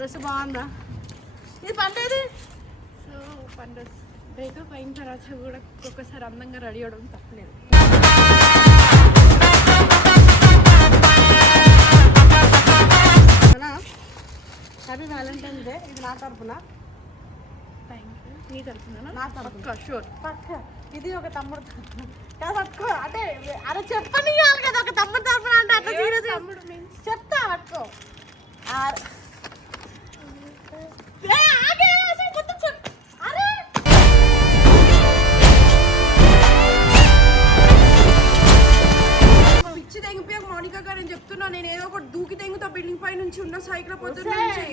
Dress బాగుందా? ఇది పండేది. సో పండు బ్రేకప్ అయిన తర్వాత కూడా ఒక్కొక్కసారి అందంగా రెడీ అవడం తప్పలేదు. Happy Valentine's day. ఇది నా తరఫున. Thank you. నీ తరఫున? నా తరఫున. పక్క షూర్. పక్క. ఇది ఒక తమ్ముడు కాదు పట్టుకో. అంటే అరే చెప్పని కదా ఒక తమ్ముడు తరఫున అంటే అట్లా సీరియస్ తమ్ముడు మీన్స్ చెప్తా పట్టుకో. పిచ్చి తెంగిపోయాక మౌనిక గారు నేను చెప్తున్నా, నేను ఏదో ఒకటి దూకి తెంగుతా బిల్డింగ్ పై నుంచి ఉన్న సైకిల్ పొద్దున్న నుంచి.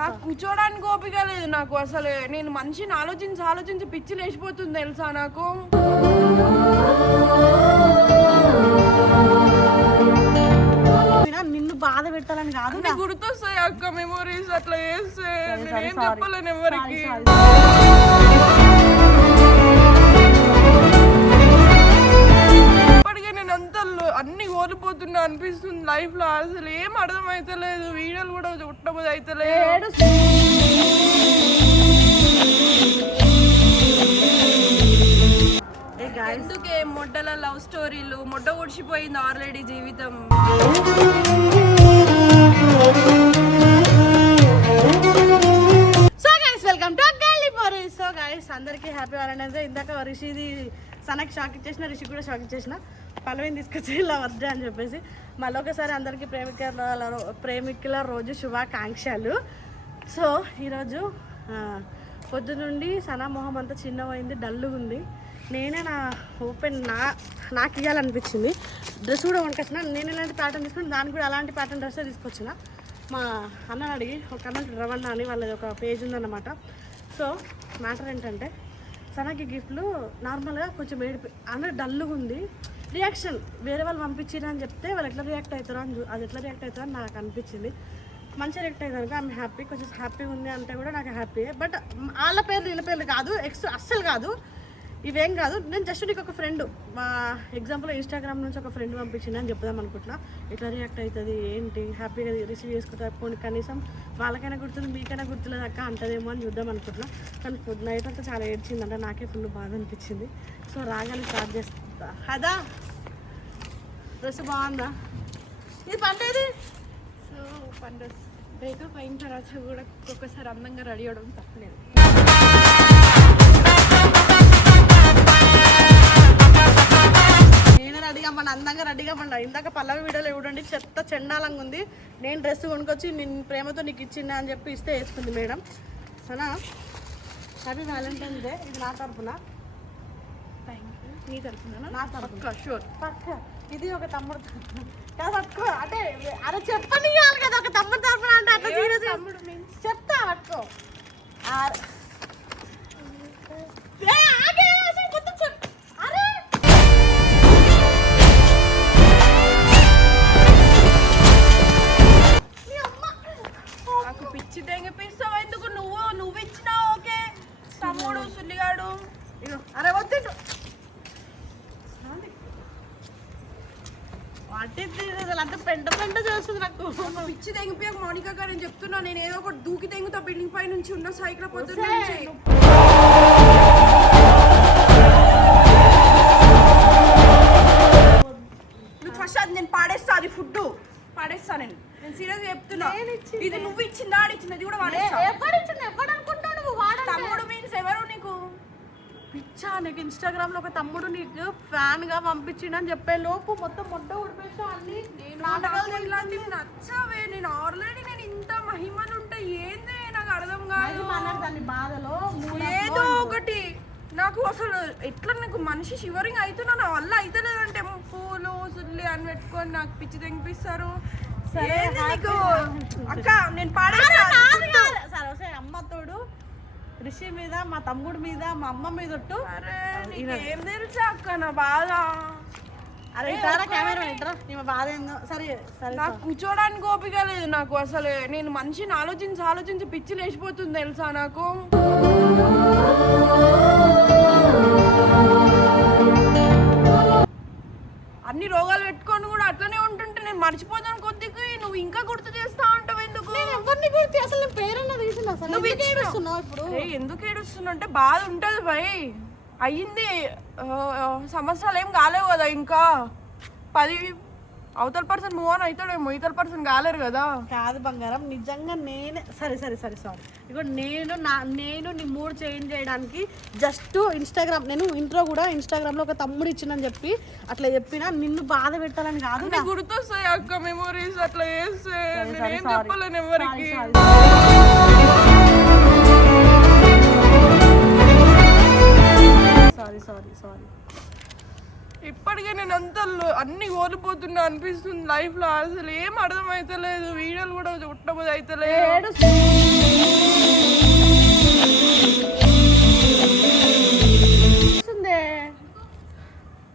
నాకు కూర్చోడానికి ఓపిక లేదు నాకు అసలు. నేను మనిషిని ఆలోచించి పిచ్చి లేచిపోతుంది తెలుసా నాకు. నిన్ను బాధ పెట్టాలని కాదు, గుర్తొస్తాయి అక్క మెమోరీస్ అట్లా చేస్తే. నేనేం చెప్పలేను ఎవరికి. ఇప్పటికే నేను అంత అన్ని కోల్పోతున్నా అనిపిస్తుంది లైఫ్ లో. అసలు ఏం అర్థం అయితలేదు. వీడియోలు కూడా చుట్టబోదు అయితలేదు. ఎందుకే మొడ్డల లవ్ స్టోరీలు. మొడ్డ ఒడిచిపోయింది ఆల్రెడీ జీవితం. సో గైస్ వెల్కమ్ టు గల్లీ బాయ్స్. సో గైస్ అందరికీ హ్యాపీ వ్యాలంటైన్స్ డే. ఇందాక రిషిది సనకి షాక్ ఇచ్చేసిన, రిషి కూడా షాక్ ఇచ్చేసిన. పల్లవిని తీసుకొచ్చి ఇలా వద్దా అని చెప్పేసి మళ్ళీ ఒకసారి అందరికీ ప్రేమికుల రోజు శుభాకాంక్షలు. సో ఈరోజు పొద్దునుండి సనా మొహం అంతా చిన్నమైంది, డల్లుగా ఉంది. నేనే నా ఓపెన్ నాకు ఇవ్వాలనిపించింది. డ్రెస్ కూడా కొనుకొచ్చిన. నేను ఎలాంటి ప్యాటర్న్ తీసుకుని దానికి కూడా అలాంటి ప్యాటర్న్ డ్రెస్సే తీసుకొచ్చిన. మా అన్నని అడిగి, ఒక అన్న రవణ అని వాళ్ళది ఒక పేజ్ ఉందన్నమాట. సో మ్యాటర్ ఏంటంటే సనకి గిఫ్ట్లు నార్మల్గా కొంచెం అంటే డల్లుగా ఉంది. రియాక్షన్ వేరే వాళ్ళు పంపించిరా అని చెప్తే వాళ్ళు ఎట్లా రియాక్ట్ అవుతారో అని అది ఎట్లా రియాక్ట్ అవుతారో అని నాకు అనిపించింది. మంచిగా రియాక్ట్ అవుతారు ఐఎమ్ హ్యాపీ. కొంచెం హ్యాపీ ఉంది అంటే కూడా నాకు హ్యాపీ. బట్ వాళ్ళ పేర్లు వీళ్ళ పేర్లు కాదు, అస్సలు కాదు, ఇవేం కాదు. నేను జస్ట్ నీకు ఒక ఫ్రెండ్, మా ఎగ్జాంపుల్ ఇన్స్టాగ్రామ్ నుంచి ఒక ఫ్రెండ్ పంపించింది అని చెప్దాం అనుకుంటున్నా. ఎట్లా రియాక్ట్ అవుతుంది ఏంటి, హ్యాపీగా రిసీవ్ చేసుకుంటా పోనీ కనీసం వాళ్ళకైనా గుర్తుంది మీకైనా గుర్తులేదు అక్క అంటదేమో అని చూద్దాం అనుకుంటున్నా. కానీ నైట్ అంతా చాలా ఏడ్చిందంటే నాకే ఫుల్ బాధ అనిపించింది. సో రాగానే స్టార్ట్ చేస్తా. అదా డ్రెస్ బాగుందా? ఇది పండేది. సో పండు బ్రేకప్ అయిన తర్వాత కూడా ఒక్కొక్కసారి అందంగా రెడీ అవడం తప్పలేదు. రెడీగా మన అందంగా రెడీగా పండ. ఇందాక పల్లవి వీడియోలో చూడండి చెత్త చెండాలంగా ఉంది. నేను డ్రెస్ కొనుక్కొచ్చి నేను ప్రేమతో నీకు ఇచ్చిందా అని చెప్పి ఇస్తే వేసుకుంది madam. Sana happy Valentine's day. ఇది నా తరఫున. Thank you. నీ తరఫున? నా తరఫున. పక్క షూర్. పక్క. ఇది ఒక తమ్ముడు కాదు పట్టుకో. అంటే అరే చెప్పని కదా ఒక తమ్ముడు తరఫున అంటే అట్లా సీరియస్ తమ్ముడు మీన్స్ చెప్తా పట్టుకో. పిచ్చి తెంగిపిస్తావు ఎందుకు? నువ్వు ఇచ్చినావు ఓకే. తమ్ముడు సుల్లిగాడు. అరే వద్దు అంటే పెంట చేస్తుంది నాకు. పిచ్చి తెంగిపోయాక మౌనిక గారు నేను చెప్తున్నా, నేను ఏదో ఒకటి దూకి తెంగుతా బిల్డింగ్ పై నుంచి ఉన్న సైకిల్ పొద్దున్న నుంచి. ఫస్ట్ అది నేను పాడేస్తా, అది ఫుడ్ పాడేస్తా. నేను సీరియస్ చెప్తున్నా. ఇది నువ్వు ఇచ్చిందా ఆడిచ్చింది కూడా వాడేస్తా. తమ్ముడు మీన్స్ ఎవరు నీకు? పిచ్చా నీకు ఇన్స్టాగ్రామ్ లో ఒక తమ్ముడు నీకు ఫ్యాన్ గా పంపించిండు అని చెప్పే లోపు మొత్తం మొట్ట ఊడిపేసా అన్ని. ఇలాంటివి నచ్చవే. నేను ఆల్రెడీ నేను ఇంత మహిమలు ఉంటే ఏందే నాకు అర్థం కాదు. దాని బాధలో ఏదో ఒకటి నాకు అసలు ఎట్లా నాకు మనిషి షివరింగ్ అవుతున్నా నా వల్ల అవుతలేదంటే పూలు సుల్లి అని పెట్టుకొని నాకు పిచ్చి తెంపిస్తారు. నీకు అక్క నేను పాడేస్తా. సరే అమ్మ తోడు రిషి మీద, మా తమ్ముడు మీద, మా అమ్మ మీద ఒట్టు. ఏం తెలుసా అక్క నా బాధ. అరే కెమెరా ఇట్రా నీ బాధ ఏందో. సరే సరే నాకు కూర్చోడానికి ఓపిక లేదు నాకు అసలు. నేను మనిషిని ఆలోచించి పిచ్చి లేచిపోతుంది తెలుసా నాకు. అన్ని రోగాలు పెట్టుకొని కూడా అట్లనే ఉంటుంటే నేను మర్చిపోతాను కొద్దిగా నువ్వు ఇంకా గుర్తు చేస్తా ఉంటావు ఎందుకు? ఎవరిని గుర్తు అసలు నేను పేరన్నా తీసిన అసలు నువ్వు ఎందుకు ఏడుస్తున్నావు ఇప్పుడు? ఎందుకు ఏడుస్తున్నావు అంటే బాధ ఉంటది భయ్. అయ్యింది సంవత్సరాలు ఏం కాలేవు కదా, ఇంకా 10 అవతల పర్సన్ మూవ్ ఆన్ అవుతాడేమో, ఇతర పర్సన్ కాలేరు కదా. కాదు బంగారం, నిజంగా నేనే సరే సారీ ఇగో నేను నీ మూడ్ చేంజ్ చేయడానికి జస్ట్ ఇన్స్టాగ్రామ్, నేను ఇంట్రో కూడా ఇన్స్టాగ్రామ్ లో ఒక తమ్ముడు ఇచ్చిందని చెప్పి అట్లా చెప్పినా, నిన్ను బాధ పెట్టాలని కాదు. గుర్తొస్తాయి అక్క మెమోరీస్ అట్లా చేస్తే, నేనేం చెప్పలేను ఎవరికి. సారీ ఇప్పటికే నేను అంత అన్ని కోల్పోతున్నా అనిపిస్తుంది లైఫ్ లో. అసలు ఏం అర్థం అయితలేదు, వీడియోలు కూడా చుట్టబోదు అయితలేదు.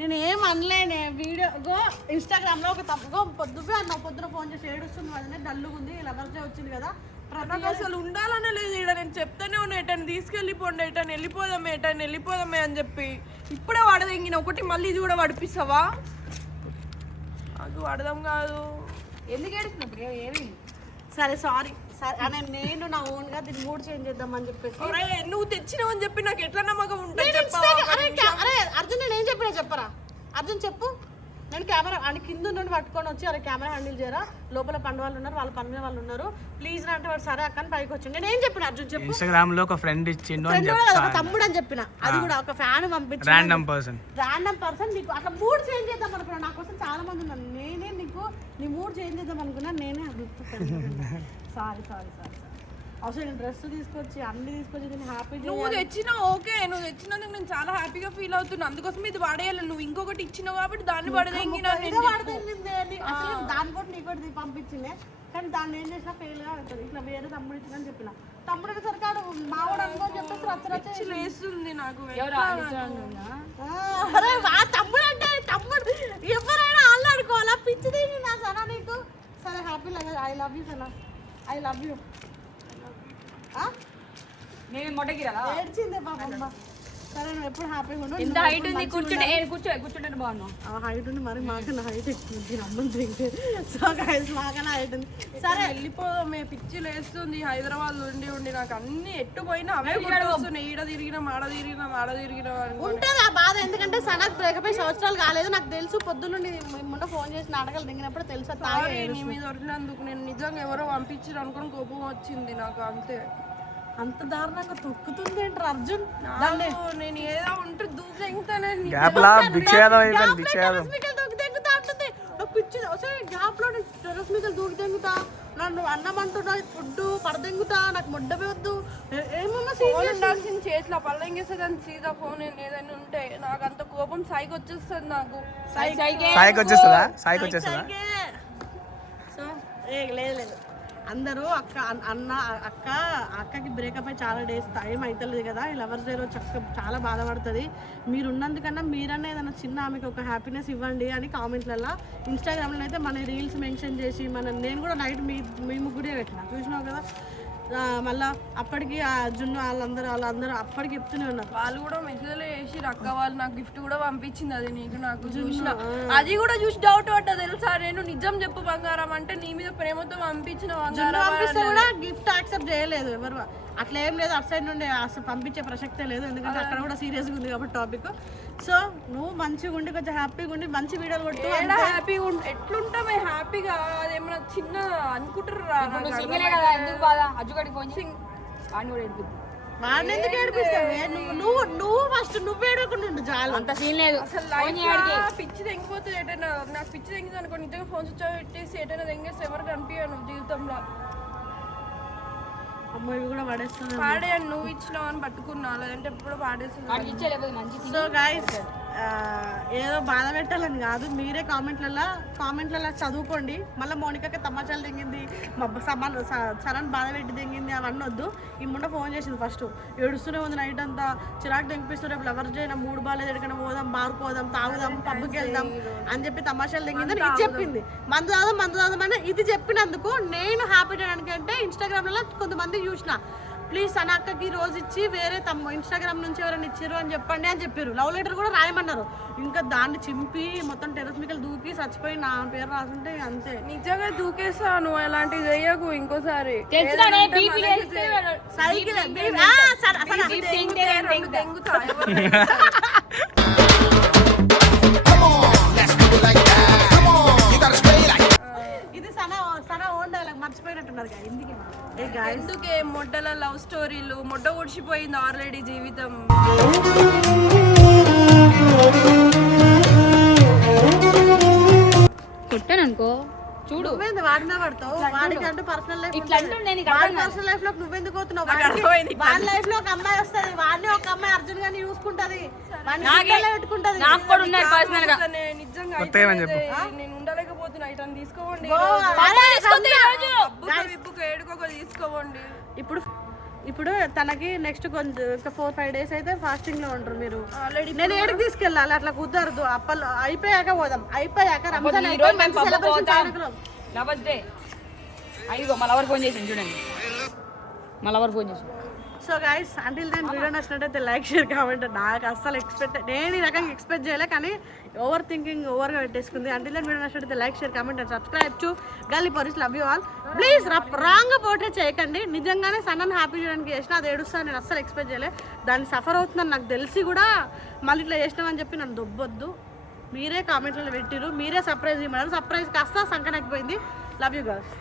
నేను ఏం అనలేనే వీడియో గో ఇన్స్టాగ్రామ్ లో ఒక తప్పుగో పొద్దున ఫోన్ చేసి ఏడుస్తుంది వదిలే, డల్లుగా ఉంది, లవర్జే వచ్చింది కదా. నాకు అసలు ఉండాలనే లేదు ఇక్కడ. నేను చెప్తానే ఉన్నా ఎటని తీసుకెళ్ళిపోండి, ఎటని వెళ్ళిపోదామే అని చెప్పి. ఇప్పుడే వాడదెంగిన ఒకటి, మళ్ళీ ఇది కూడా వడిపిస్తావా? నాకు అర్థం కాదు ఎందుకు ఏడుస్తున్నా. ఏమి సరే సారీ అనే నేను నా ఓన్ గా దీన్ని మూడ్ చేంజ్ చేద్దామని చెప్పేసి. నువ్వు తెచ్చినావు అని చెప్పి నాకు ఎట్లా నమ్మకం ఉంటుంది? అరే అర్జున్ నేను ఏం చెప్పినా చెప్పరా? అర్జున్ చెప్పు. నేను కెమెరా అని కింద నుండి పట్టుకొని వచ్చి అరే కెమెరా హ్యాండిల్ చేయరా, లోపల పండు వాళ్ళు ఉన్నారు, వాళ్ళ పని వాళ్ళు ఉన్నారు, ప్లీజ్ రా అంటే వాడు సరే అక్కని పైకి వచ్చి. నేను ఏం చెప్పిన అర్జున్ చెప్పు. ఇన్స్టాగ్రామ్ లో ఒక ఫ్రెండ్ ఇచ్చిండు అని ఒక తమ్ముడు అని చెప్పిన, అది కూడా ఒక ఫ్యాన్ పంపించి రాండమ్ పర్సన్ నీకు అట్లా మూడ్ చేంజ్ చేద్దాం అనుకున్నా. నా కోసం చాలా మంది ఉన్నారు, నేనే నీకు నీ మూడ్ చేంజ్ చేద్దాం అనుకున్నా, నేనే సారీ అసలు నేను డ్రెస్ తీసుకొచ్చి అన్ని తీసుకొచ్చి నేను హ్యాపీ. నువ్వు తెచ్చినా ఓకే, నువ్వు తెచ్చినందుకు నేను చాలా హ్యాపీగా ఫీల్ అవుతున్నా. అందుకోసం ఇది వాడేయాలి. నువ్వు ఇంకొకటి ఇచ్చినావు కాబట్టి దాన్ని పడదెంగినా. దాని కూడా నీకోటి పంపించిందే, కానీ దాన్ని ఏం చేసినా ఫెయిల్ గా అవుతుంది. ఇట్లా వేరే తమ్ముడు ఇచ్చిందని చెప్పిన, తమ్ముడు సరికాడు మావాడు అనుకోని చెప్పేసి రచ్చరచ్చి లేస్తుంది నాకు. తమ్ముడు అంటే తమ్ముడు ఎవరైనా వాళ్ళు అనుకోవాలా? పిచ్చిది నా సనా నీకు. సరే హ్యాపీ లేదా? I love you Sana, I love you. ఏడ్చిందే పాపమ్మ. సరే నువ్వు ఎప్పుడు హ్యాపీగా ఉండు. ఇంత హైట్ ఉంది, కూర్చుంటే బాగున్నావు. హైట్ ఉంది మరి, మాకన్నా హైట్ ఎక్కువ ఉంది అమ్మంది. సో గైస్ మాకన్నా హైట్ ఉంది. సరే వెళ్ళిపోదామే, పిచ్చి లేస్తుంది. హైదరాబాద్ ఉండి నాకు అన్ని ఎట్టు పోయినా అవే గుర్తొస్తున్నాయి. ఈడ తిరిగినా మాడ తిరిగినా ఉంటుంది ఆ బాధ. ఎందుకంటే సనత్ బ్రేకప్ అయి సంవత్సరాలు కాలేదు నాకు తెలుసు. పొద్దున్నుండి మొన్న ఫోన్ చేసి నాటకాలు దిగినప్పుడు తెలుసా నీ మీద వదిలినందుకు. నేను నిజంగా ఎవరో పంపించారు అనుకుని కోపం వచ్చింది నాకు, అంతే. అంత దారుణంగా తొక్కుతుంది ఏంటారు అర్జున్? నేను ఏదో ఉంటే దూకెంగుతానే పిచ్చి గ్యాప్ లో టెర్రస్ మీద దూకి తెంగుతా, నన్ను అన్నం అంటున్నా, ఫుడ్ పడదెంగుతా, నాకు ముడ్డ వద్దు. ఏమన్నా ఫోన్ ఉండాల్సిన చేతిలో పల్లెంగేస్తుంది అని సీదా ఫోన్ ఏదైనా ఉంటే నాకు అంత కోపం సాయికి వచ్చేస్తుంది. నాకు సో లేదు అందరూ అక్కకి బ్రేకప్ అయి చాలా డేస్ టైం అవుతలేదు కదా, ఈ లవర్స్ డే రోజు చాలా బాధపడుతుంది. మీరు ఉన్నందుకన్నా మీరన్నా ఏదైనా చిన్న ఆమెకి ఒక హ్యాపీనెస్ ఇవ్వండి అని కామెంట్లలో. ఇన్స్టాగ్రామ్లో అయితే మన రీల్స్ మెన్షన్ చేసి నేను కూడా నైట్ మీ ముగ్గురే పెట్టిన చూసినావు కదా. మళ్ళీ అప్పటికి ఆ జున్ను వాళ్ళందరూ అప్పటికి చెప్తూనే ఉన్నారు. వాళ్ళు కూడా మెసేజ్లో వేసి అక్క వాళ్ళు నాకు గిఫ్ట్ కూడా పంపించింది. అది నీకు నాకు చూసిన అది కూడా చూసి డౌట్ పడ్డా తెలుసా. నేను నిజం చెప్పు బంగారం అంటే నీ మీద ప్రేమతో పంపించిన పంపిస్తే కూడా గిఫ్ట్ యాక్సెప్ట్ చేయలేదు ఎవరు. అట్లా ఏం లేదు, అటు సైడ్ నుండి అసలు పంపించే ప్రసక్తే లేదు. ఎందుకంటే అక్కడ కూడా సీరియస్గా ఉంది కాబట్టి టాపిక్. సో నువ్వు మంచిగా ఉండి కొంచెం హ్యాపీగా ఉండి మంచి వీడియోలు కొట్టు. హ్యాపీగా ఉండి ఎట్లుంటామే హ్యాపీగా? అదేమన్నా చిన్న అనుకుంటారు వాడిని ఎందుకు ఏడిపిస్తావే? నువ్వు ఫస్ట్ నువ్వు ఏడవకుండా ఉండు చాలు. అంత సీన్ లేదు అసలు. పిచ్చి తెంగిపోతుంది ఎటైనా. నాకు పిచ్చి తెంగింది అనుకో, నిజంగా ఫోన్ స్విచ్ ఆఫ్ పెట్టేసి ఎటైనా తెంగేసి ఎవరు కనిపించాను జీవితంలో. అమ్మాయి కూడా పడేస్తుంది. పాడేయండి, నువ్వు ఇచ్చినావు అని పట్టుకున్నా, లేదంటే ఎప్పుడు పాడేస్తుంది. సో గైస్ ఏదో బాధ పెట్టాలని కాదు, మీరే కామెంట్లలో చదువుకోండి. మళ్ళీ మోనికకి తమాషాలు తెంగింది, సరన్ బాధ పెట్టి తెంగింది అవన్నీ వద్దు. ఈ ముండ ఫోన్ చేసింది ఫస్ట్, ఏడుస్తూనే ఉంది నైట్ అంతా, చిరాకు తెంపిస్తూ రేపు లవర్స్ డే, మూడు బాగాలేదు, ఎక్కడికైనా పోదాం, బారుకోదాం, తాగుదాం, పబ్బుకి వెళ్దాం అని చెప్పి తమాషాలు తెంగింది అని ఇది చెప్పింది. మందు తాగుదాం అని ఇది చెప్పినందుకు నేను హ్యాపీ చేయడానికి అంటే ఇన్స్టాగ్రామ్లో కొంతమంది చూసిన ప్లీజ్ సన అక్కకి రోజు ఇచ్చి వేరే తమ ఇన్స్టాగ్రామ్ నుంచి ఎవరైనా ఇచ్చారు అని చెప్పండి అని చెప్పారు. లవ్ లెటర్ కూడా రాయమన్నారు. ఇంకా దాన్ని చింపి మొత్తం టెర్రస్ మీకలు దూకి చచ్చిపోయి నా పేరు రాసుంటే అంతే. నిజంగా దూకేసాను, అలాంటివి చెయ్యకు ఇంకోసారి. తెలుసుగానే బీపీ తెలిస్తే సైకిల్ దెంగుతా ఎవరు? ఇది సన ఓన్ డైలాగ్ మర్చిపోయినట్టున్నారు ఎందుకే మొడ్డల లవ్ స్టోరీలు, మొడ్డ ఒడిచిపోయింది ఆల్రెడీ జీవితం. కొట్టాను అనుకో చూడు. నువ్వేంది వాడినా పడతావు? వాడికి అంటూ పర్సనల్ లైఫ్ ఇట్లా అంటుండే నీకు అర్థం కాదు. పర్సనల్ లైఫ్ లో నువ్వెందుకు పోతున్నావు? అర్థమైంది. వాడి లైఫ్ లో ఒక అమ్మాయి వస్తుంది, వాడిని ఒక అమ్మాయి అర్జున్ గాని చూసుకుంటది, వాడిని నాకే- గుండెల్లో పెట్టుకుంటది. నాకు కూడా ఉన్నారు పర్సనల్ గా. అసలు నిజంగా కొత్త ఏమని చెప్పు. నేను ఉండలేకపోతున్నా. ఇటని తీసుకోవండి, అరే, విప్పుకు ఏడుకోక తీసుకోవండి. ఇప్పుడు తనకి నెక్స్ట్ కొంచెం 4-5 డేస్ అయితే ఫాస్టింగ్ లో ఉంటారు మీరు. ఆల్రెడీ నేను ఏడికి తీసుకెళ్ళాలి? అట్లా కుదరదు. అప్పలు అయిపోయాక పోదాం. అయిపోయాక రంజాన్ ఈ అయిపోయి రోజు మేము మంచి పబ్బు celebration పోతాం. చేయగలం. Lovers day. అయ్యో మా లవర్ ఫోన్ చేసింది చూడండి. మా లవర్ ఫోన్ చేసి. So guys until then video నచ్చినట్టయితే లైక్ షేర్ కామెంట్. నాకు అస్సలు నేను ఈ రకంగా ఎక్స్పెక్ట్ చేయలే, కానీ ఓవర్ థింకింగ్ ఓవర్గా పెట్టేసుకుంది. అంటిల్ దెన్ వీడియో నచ్చినట్టయితే like share comment and subscribe to Galli Poris. Love you all. Please wrong portray చేయకండి. నిజంగానే సన్నని హ్యాపీ చేయడానికి చేసిన అది ఏడుస్తాను నేను అస్సలు ఎక్స్పెక్ట్ చేయలే. దాన్ని సఫర్ అవుతుందని నాకు తెలిసి కూడా మళ్ళీ ఇట్లా చేసినామని చెప్పి నన్ను దొబ్బొద్దు. మీరే కామెంట్లలో పెట్టిరు, మీరే సర్ప్రైజ్ ఇవ్వమన్నారు. సర్ప్రైజ్ కాస్త సంకనకపోయింది. Love you girls.